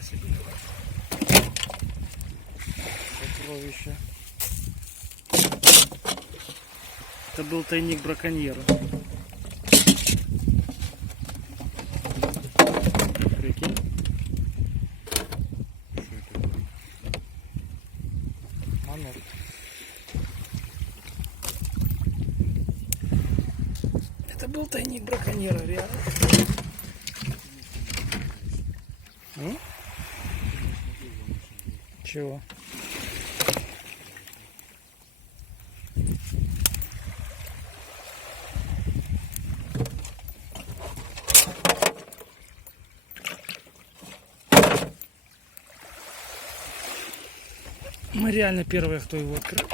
Нифига себе. Сокровище. Это был тайник браконьера. Прикинь. Что это было? Монет. Это был тайник браконьера, реально. Чего? Мы реально первые, кто его открыл.